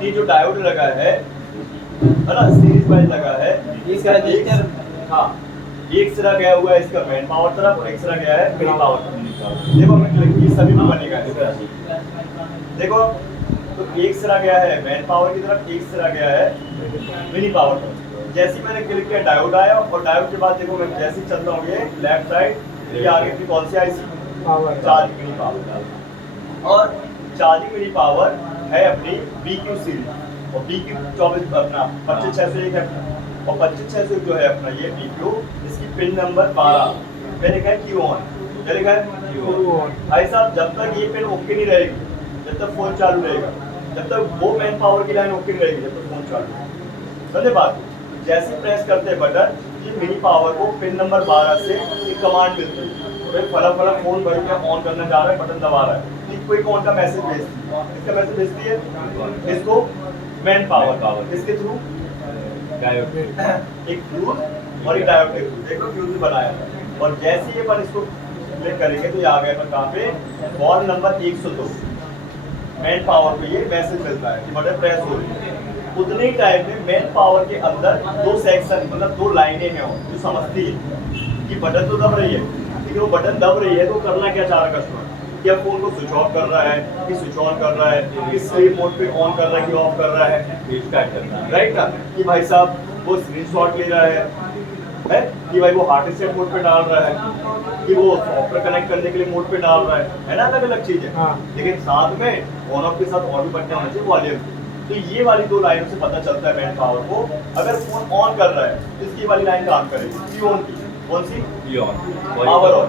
ये जो डायोड लगा है ना, सीरीज वाइज लगा है, इसका रजिस्टर, हाँ, एक सिरा गया हुआ है इसका मेन पावर तरफ और एक सिरा गया है मिनी पावर तरफ। देखो हमने क्लिक की, सभी में बनेगा इसका। देखो, तो एक सिरा गया है मेन पावर की तरफ, एक सिरा गया है मिनी पावर तरफ। जैसे मैंने क्लिक किया डायोड आया, और डायोड के बाद देखो मैं जैसे ही चलता हूँ ये लेफ्ट साइड, ये आगे की कौन सी आईसी? Charging mini power. और चार्जिंग मिनी पावर है अपनी BQ सीरीज, और BQ 24 अपना 25601 है अपना, और 25601 जो है अपना ये BQ, इसकी पिन नंबर 12 पे लिखा है Q ऑन, क्या लिखा है? Q on. भाई साहब, जब तक ये पिन ओके नहीं रहेगी, जब तक फोन चालू रहेगा, जब तक वो मेन पावर की लाइन ओके नहीं रहेगी, जब तक फोन चालू रहेगा। समझे बात? जैसे प्रेस करते हैं बटन, ये मिनी पावर को पिन नंबर 12 से एक कमांड मिलती है, फटाफट फोन भर के ऑन करने जा रहा है, बटन दबा रहा है, कोई कौन का मैसेज भेजती है? इसका मैसेज भेजती है इसको मेन पावर, इसके थ्रू डायोड, एक फ्यूज और एक डायोड के थ्रू। देखो फ्यूज भी बनाया है, और जैसे ही अपन इसको क्लिक करेंगे तो ये आ गया अपन कहाँ पे? वॉल नंबर 102 मेन पावर पे ये मैसेज मिलता है कि बटन प्रेस हो रही है। उतने ही टाइम में मेन पावर के अंदर दो सेक्शन, मतलब दो लाइनें हैं जो समझती है कि बटन तो दब रही है, लेकिन वो बटन दब रही है तो करना क्या चाह रहा है कस्टमर? क्या फोन को स्विच ऑफ कर रहा है, कि स्विच ऑन कर रहा है, कि स्लीप मोड पे ऑन कर रहा है, कि ऑफ कर रहा है, रिस्टार्ट करना है, राइट ना? कि भाई साहब वो स्क्रीनशॉट ले रहा है कि भाई वो हार्ड डिस्क मोड पे डाल रहा है, कि वो सॉफ्टवेयर कनेक्ट करने के लिए मोड पे डाल रहा है ना, अलग अलग चीजें। लेकिन साथ में ऑन ऑफ के साथ और भी बटन होने चाहिए वॉल्यूम। तो ये वाली दो लाइनों से पता चलता है मेन पावर को। अगर फोन ऑन कर रहा है तो इसकी वाली लाइन काम करेगी, की ऑन की, कौन सी? Power on,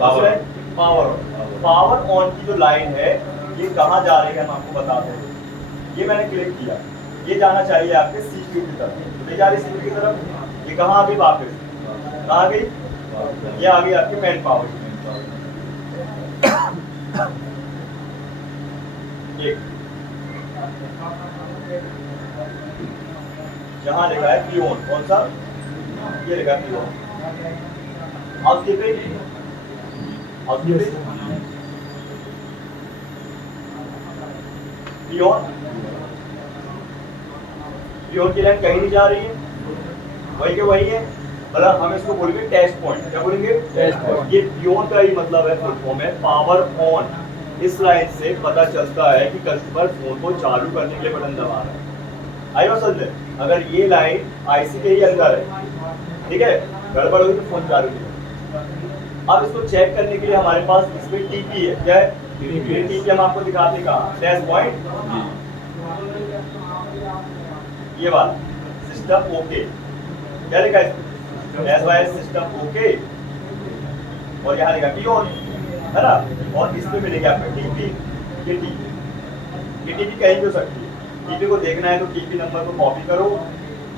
power on. Power on की जो लाइन है ये कहाँ जा रही है हम आपको बताते हैं। ये मैंने क्लिक किया, ये जाना चाहिए आपके CPU की तरफ, ले जा रही CPU की तरफ। ये कहाँ आ गई? वापस कहाँ आ गई? ये आ गई आपकी मेन पावर। जहाँ लिखा है P ऑन, कौन सा? ये लिखा है P on. Housekeeping, housekeeping P on की लाइन कहीं नहीं जा रही है, वही के वही है। मतलब हम इसको बोलेंगे टेस्ट पॉइंट। क्या बोलेंगे? Test point. ये पियोन का ही मतलब है फुल फॉर्म है पावर ऑन। इस लाइन से पता चलता है कि कस्टमर फोन को चालू करने के लिए बटन दबा रहा है। आई बात समझ? अगर ये लाइन आईसी के ही अंदर है, ठीक है, गड़बड़ हुई तो फोन चालू नहीं। अब इसको चेक करने के लिए हमारे पास इसमें टीपी है। क्या है? टीपी हम आपको दिखाते कहाँ? टेस्ट पॉइंट, ये वाला सिस्टम ओके। क्या लिखा है? एसवाईएस सिस्टम ओके, और यहाँ लिखा पियोन, है ना? और इसमें मिलेगा आपको टीपी। ये टीपी कहीं भी हो सकती है। टीपी को देखना है तो टीपी नंबर को कॉपी करो,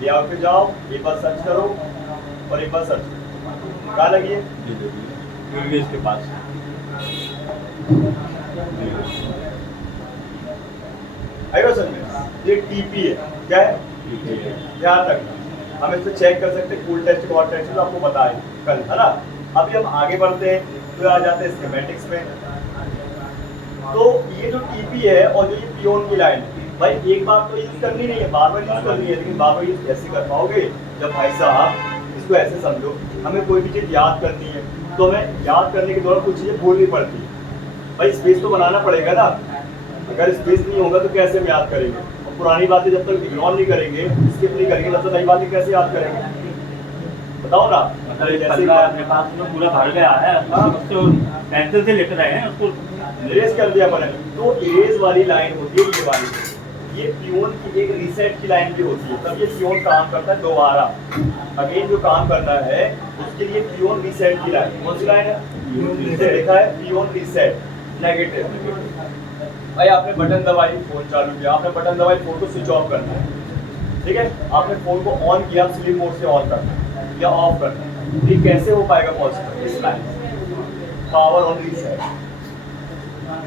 लेआउट पे जाओ, एक बार सर्च करो और एक बार सर्च करो। कहाँ लगी है? फ्यूल के पास। आएगा समझ में? ये टीपी है, क्या है? ध्यान रखना, हम इसको चेक कर सकते हैं कूल टेस्ट हॉट टेस्ट, तो आपको बताए कल, है ना। अभी हम आगे बढ़ते हैं तो आ जाते हैं स्कीमेटिक्स में। तो ये जो टीपी है और जो ये पियोन की लाइन है, भाई एक बार तो यूज करनी नहीं है, बार बार यूज करनी है, लेकिन बार बार यूज कैसे कर पाओगे? जब भाई साहब इसको ऐसे समझो, हमें कोई भी चीज़ याद करनी है तो हमें याद करने के दौरान कुछ चीज़ें भूलनी पड़ती है, भाई स्पेस तो बनाना पड़ेगा ना। अगर स्पेस नहीं होगा तो कैसे हम याद करेंगे? और पुरानी बातें जब तक इग्नोर नहीं करेंगे, स्किप नहीं करेंगे, तब तक नई बातें कैसे याद करेंगे? बताओ ना। मतलब जैसे अपने पास में पूरा भर गया है, उसको पेंसिल से लिख रहे हैं, उसको इरेज कर दिया मैंने। तो इरेज वाली लाइन होती है ये वाली, ये पियोन की एक रीसेट की लाइन भी होती है, तब ये पियोन काम करता है दोबारा। अगेन जो काम करना है उसके लिए पियोन रीसेट की लाइन, कौन सी लाइन है? नीचे लिखा है पियोन रीसेट नेगेटिव। भाई आपने बटन दबाई, फोन चालू किया, आपने बटन दबाई, फोन को स्विच ऑफ करना है, ठीक है? आपने फोन को ऑन किया, स्लीप मोड से ऑन करना है या ऑफ करना है। ये कैसे हो पाएगा पॉसिबल? इस लाइन पावर ऑन रीसेट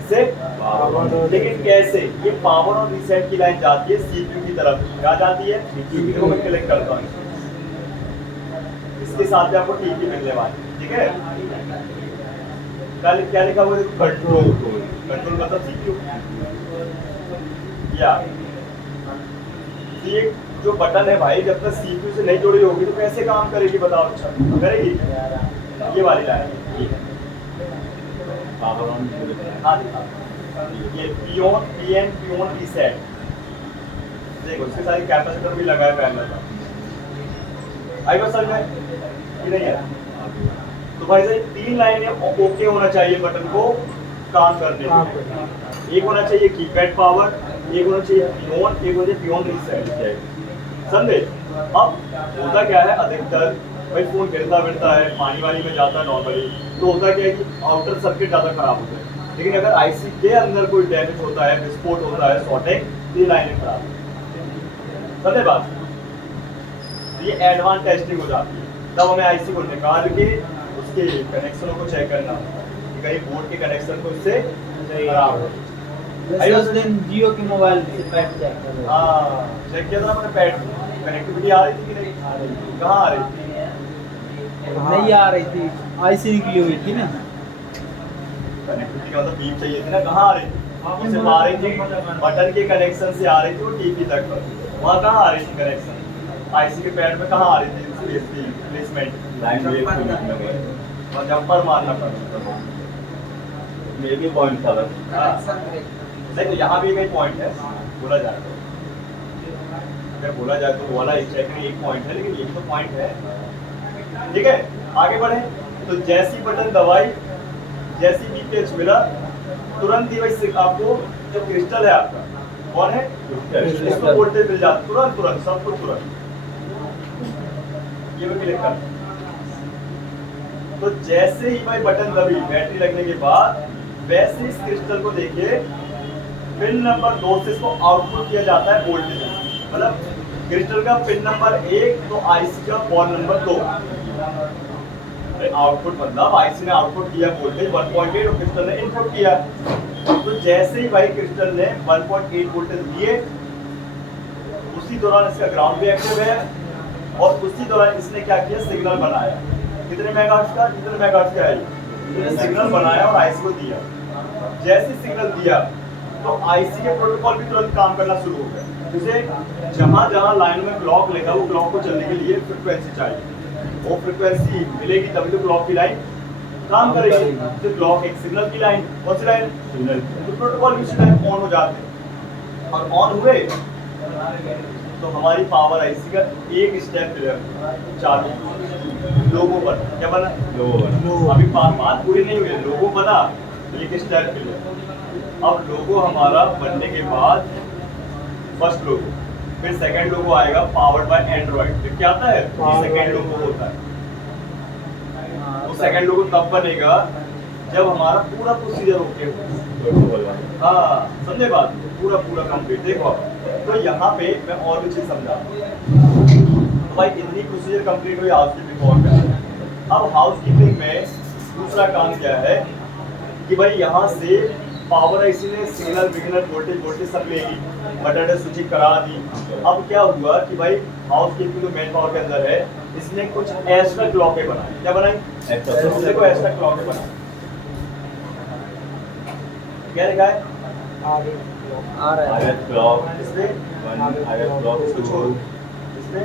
से, लेकिन कैसे? ये पावर ऑन रीसेट की लाइन जाती है सीपीयू की तरफ, क्या जाती है? सीपीयू को मैं क्लिक करता हूँ, इसके साथ में आपको टीपी मिलने वाली है, ठीक है? क्या लिखा हुआ है? कंट्रोल। कंट्रोल मतलब सीपीयू। या ये जो बटन है भाई, जब तक सीपीयू से नहीं जुड़ी होगी तो कैसे काम करेगी बताओ? अच्छा करेगी? ये वाली लाइन पावर ऑन। हाँ, ये पियोन पियोन रीसेट, देखो इसके साथ कैपेसिटर भी लगा है पैनल पर। आई बात समझ में कि नहीं है? तो भाई साहब तीन लाइनें ओके होना चाहिए बटन को काम करने के लिए। एक होना चाहिए कीपैड पावर, एक होना चाहिए पियोन, एक होना चाहिए पियोन रीसेट, समझे? अब होता क्या है अधिकतर भाई फोन गिरता फिरता है, पानी वानी में जाता है नॉर्मली, तो होता क्या है कि आउटर सर्किट ज़्यादा खराब होता है। लेकिन अगर आईसी के अंदर कोई डैमेज होता है, विस्फोट होता है, शॉर्टिंग, तो ये लाइनें खराब होती, समझे बात? ये एडवांस टेस्टिंग हो जाती है, तब हमें आईसी को निकाल के उसके कनेक्शनों को चेक करना होता है कि कहीं बोर्ड के कनेक्शन को इससे खराब हो। वैसे उस दिन जियो के मोबाइल से पैट चेक कर रहे थे। हाँ चेक किया था मैंने, पैड कनेक्टिविटी आ रही थी कि नहीं? कहाँ आ रही थी? नहीं आ रही थी, आईसी निकली हुई थी ना। कनेक्टिविटी का मतलब बीप चाहिए थी ना, कहाँ आ रही थी? उससे आ रही थी बटन के कनेक्शन से आ रही थी वो टीपी तक, वहाँ कहाँ आ रही थी कनेक्शन? आईसी के पैड में कहाँ आ रही थी प्लेसमेंट? लाइन में और जंपर मारना पड़ा, ये भी पॉइंट था बस। नहीं तो यहाँ भी एक पॉइंट है बोला जाए तो, अगर बोला जाए तो वाला एक चेक में एक पॉइंट है, लेकिन ये भी तो पॉइंट है, ठीक है? आगे बढ़े तो जैसी बटन दबाई, जैसी भी पेज मिला, तुरंत ही भाई आपको जो क्रिस्टल है आपका कौन है, इसको वोल्टेज मिल जाता तुरंत तुरंत, सब कुछ तुरंत। ये भी क्लिक कर, तो जैसे ही भाई बटन दबी बैटरी लगने के बाद, वैसे इस क्रिस्टल को देखिए पिन नंबर 2 से इसको आउटपुट किया जाता है वोल्टेज, मतलब क्रिस्टल का पिन नंबर 1 तो आईसी का पोर्ट नंबर 2। आउटपुट मतलब आईसी ने आउटपुट किया वोल्टेज 1.8 और क्रिस्टल ने इनपुट किया। तो जैसे ही भाई क्रिस्टल ने 1.8 वोल्टेज दिए, उसी दौरान इसका ग्राउंड भी एक्टिव है और उसी दौरान इसने क्या किया, सिग्नल बनाया। कितने मेगाहर्ट्ज का, कितने मेगाहर्ट्ज का है ये? सिग्नल बनाया और आईसी को दिया। जैसे सिग्नल दिया तो आईसी के प्रोटोकॉल भी तुरंत काम करना शुरू हो गया। उसे जहां जहां लाइन में क्लॉक लिखा, वो क्लॉक को चलने के लिए फ्रिक्वेंसी चाहिए, वो फ्रिक्वेंसी मिलेगी तभी तो क्लॉक की लाइन काम करेगी। तो क्लॉक एक सिग्नल की लाइन, कौन सी लाइन? सिग्नल। तो प्रोटोकॉल भी उसी टाइम ऑन हो जाते हैं, और ऑन हुए तो हमारी पावर आईसी का एक स्टेप क्लियर चालू। लोगो बना, क्या बना? लोगो। अभी बात पूरी नहीं हुई, लोगो बना, एक स्टेप क्लियर। अब लोगो हमारा बनने के बाद फर्स्ट लोगो, फिर सेकंड लोगो आएगा पावर्ड बाय एंड्रॉइड। फिर क्या आता है? सेकंड लोगो होता है। वो सेकंड लोगो तब बनेगा जब हमारा पूरा प्रोसीजर ओके हो। हाँ समझे बात, पूरा कंप्लीट। देखो तो यहाँ पे मैं और भी चीज समझा। तो भाई इतनी प्रोसीजर कंप्लीट हुई आज के बिफोर में, अब हाउसकीपिंग में दूसरा काम क्या है कि भाई यहाँ से पावर आईसी ने सिग्नल विग्नल वोल्टेज सब ले ली, बटन स्विचिंग करा दी। अब क्या हुआ कि भाई हाउसकीपिंग जो मेन पावर के अंदर है, इसने कुछ एक्स्ट्रा क्लॉकें बनाई। क्या बनाई? इसने कोई एक्स्ट्रा क्लॉकें बनाई। क्या लिखा है? आ रहा है RF clock इसमें 1, RF clock इसको 2, छोड़, इसमें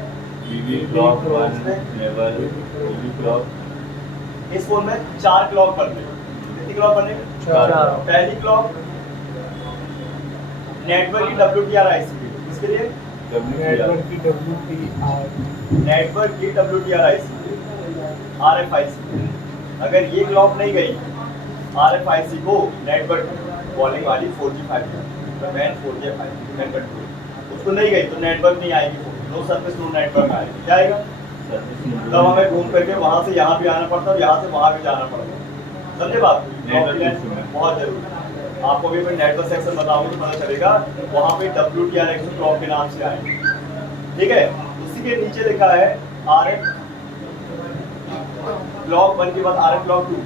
BB clock 1 level, BB clock इस फोन में 4 क्लॉक बन रही। कितनी क्लॉक बन रही? चार। पहली क्लॉक नेटवर्क की WTR आईसी की, इसके लिए नेटवर्क की WTR नेटवर्क की WTR आईसी, RFIC। अगर ये क्लॉक नहीं गई RFIC को नेटवर्क कॉलिंग वाली 4G 5G तो man 4G 5G man control उसको नहीं गई तो नेटवर्क नहीं आएगी, नो सर्विस नो नेटवर्क आएगी। क्या आएगा? तब हमें घूम करके वहां से यहाँ भी आना पड़ता है, यहाँ से वहां भी जाना पड़ता है। समझे बात? बहुत जरूरी। आपको भी मैं नेटवर्क सेक्शन बताऊंगा तो पता चलेगा, वहां पे WTR क्लॉक के नाम से आएंगे। ठीक है, उसी के नीचे लिखा है RF क्लॉक 1 के बाद RF क्लॉक 2,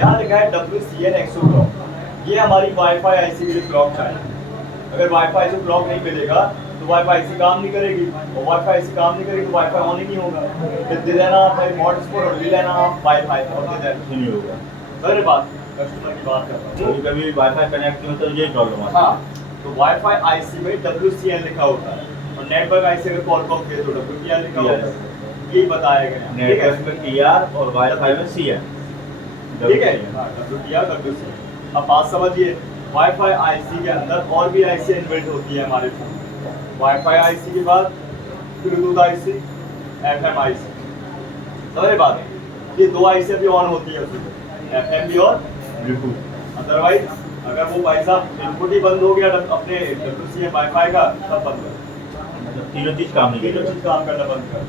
यहाँ लिखा है WCN एक्सो क्लॉक। ये हमारी वाईफाई आईसी के लिए क्लॉक चाहिए। अगर वाईफाई से क्लॉक नहीं मिलेगा तो वाईफाई आईसी काम नहीं करेगी, और वाईफाई आईसी काम नहीं करेगी तो वाईफाई ऑन ही नहीं होगा। फिर दे देना भाई हॉटस्पॉट और ले लेना वाईफाई और दे देना नहीं होगा। अरे बात कस्टमर की बात कर रहा हूँ। कभी कभी वाईफाई कनेक्ट नहीं होता तो यही प्रॉब्लम आता है। हाँ, तो वाईफाई आईसी में WCN लिखा होता है और नेटवर्क आईसी में कॉलकॉम के तो WTR लिखा होता है। यही बताया गया। ठीक नेटवर्क है, में TR और वाईफाई में CN। ठीक है, WTR WCN। अब बात समझिए, वाईफाई आईसी के अंदर और भी आईसी इनबिल्ट होती है हमारे फोन। वाईफाई आईसी के बाद ब्लूटूथ आईसी, FM आईसी। समझे बात? ये दो आईसी भी ऑन होती है उसमें, FM भी और ब्लूटूथ। अदरवाइज अगर वो भाई साहब इनपुट ही बंद हो गया अपने WCN वाईफाई का, तब बंद कर। मतलब तीनों चीज काम नहीं तीनों करेगा। चीज काम करना बंद कर,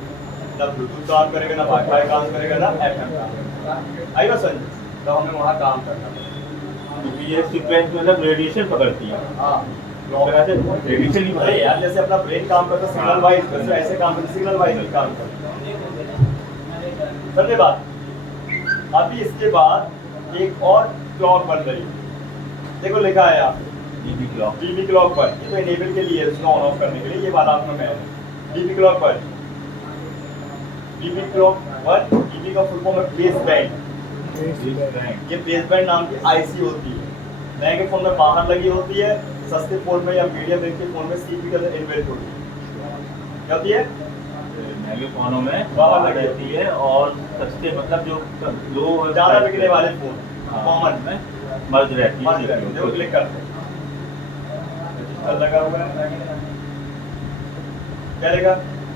ना ब्लूटूथ काम करेगा, ना वाईफाई काम करेगा, ना FM काम करेगा। आएगा संजय? तो हमें वहाँ काम करना पड़ेगा। क्योंकि ये सीक्वेंस मतलब रेडिएशन पकड़ती है। हाँ, रेडिएशन ही अरे यार जैसे अपना ब्रेन काम करता है सिग्नल वाइज, वैसे ऐसे काम करता सिग्नल वाइज भी काम करता है। समझे बात? अभी इसके बाद एक और क्लॉक बन रही है। देखो लिखा है यहाँ पे DB क्लॉक। DB क्लॉक पर, ये तो इनेबल के लिए इसको ऑन ऑफ करने के लिए, ये वाला आपका मैं DB क्लॉक पर। DB क्लॉक पर, DB का फुल फॉर्म है बेस बैंड। ये बेस बैंड नाम की आईसी होती है, नए के फोन में बाहर लगी होती है, सस्ते फोन में या मीडियम रेंज के फोन में सीपी के अंदर इनबिल्ट होती है। क्या होती है? महंगे फोनों में बाहर बाहर रहती है और सस्ते मतलब जो लो ज्यादा बिकने वाले फोन कॉमन कॉमन में मर्ज रहती मत करें, है। देखो क्लिक करते हैं, रजिस्टर लगा हुआ है, क्या लेगा?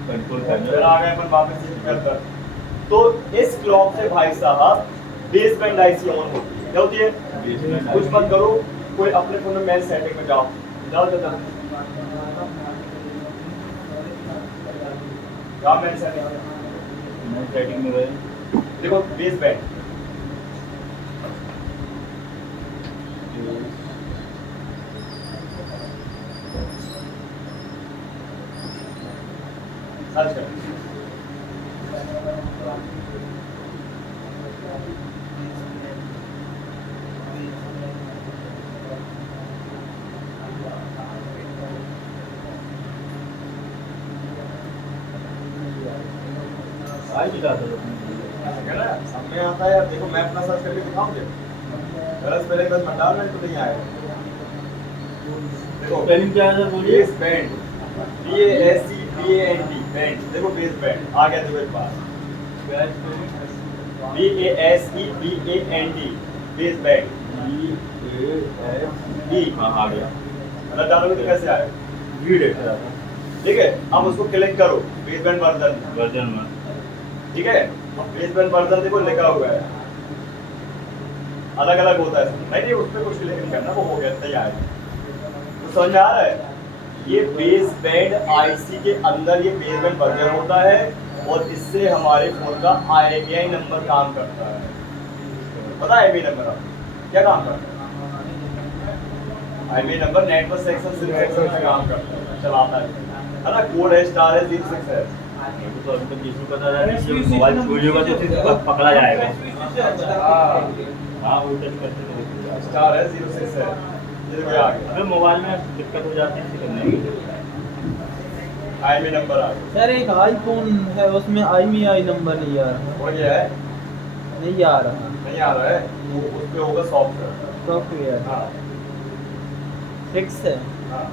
कंट्रोल फिर पैनल। आ गए अपन वापस सीपी पे अंदर। तो इस क्लॉक से भाई साहब बेस बैंड आईसी ऑन होती है। क्या होती है? कुछ मत करो, कोई अपने फोन में मेन सेटिंग में जाओ जाओ मेन सेटिंग सेटिंग में गए। देखो बेस बैंड, सर्च कर। आज दिखा दो। सामने आता है यार, देखो मैं अपना सर्च करके दिखाऊं क्या? गलत पहले बस हटा मैं तो नहीं आएगा। देखो स्पेलिंग क्या है सर बोलिए। बेस बैंड, BASEBAND बैंड, देखो बेस बैंड आ गया। देखो एक बार BASEBAND बेस बैंड, B हाँ आ गया। मतलब डालोगे तो कैसे आएगा? V देख रहा था ठीक है, अब उसको क्लिक करो बेस बैंड वर्जन, वर्जन में। ठीक है। अब बेस बैंड वर्जन देखो लिखा हुआ है, अलग अलग होता है। नहीं उस पर कुछ क्लिक नहीं करना, वो हो गया तैयार है। तो समझ आ रहा है? ये बेस बैंड आईसी के अंदर ये बेस बैंड वर्जन होता है और इससे हमारे फोन का IMEI नंबर काम करता है। पता है IMEI नंबर आपको क्या काम करता है? IMEI नंबर नेटवर्क सेक्शन से काम करता है, चलाता है ना। कोड है *06 है, तो अभी तक जिसको पता है कि जब मोबाइल चोरी होगा तो उसे पकड़ा जाएगा। हाँ वो टच करते हैं। स्टार है 06 है, ये देखो आ गया, अबे मोबाइल में दिक्कत हो जाती है इसे करने की। आई में नंबर आ गया, सर एक आईफोन है उसमें आई नंबर नहीं आ रहा, और ये है नहीं आ रहा नहीं आ रहा है, वो उस पे होगा सॉफ्टवेयर। सॉफ्टवेयर हाँ फिक्स है। हाँ